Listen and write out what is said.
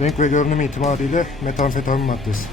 Renk ve görünüm itibariyle metamfetamin maddesi.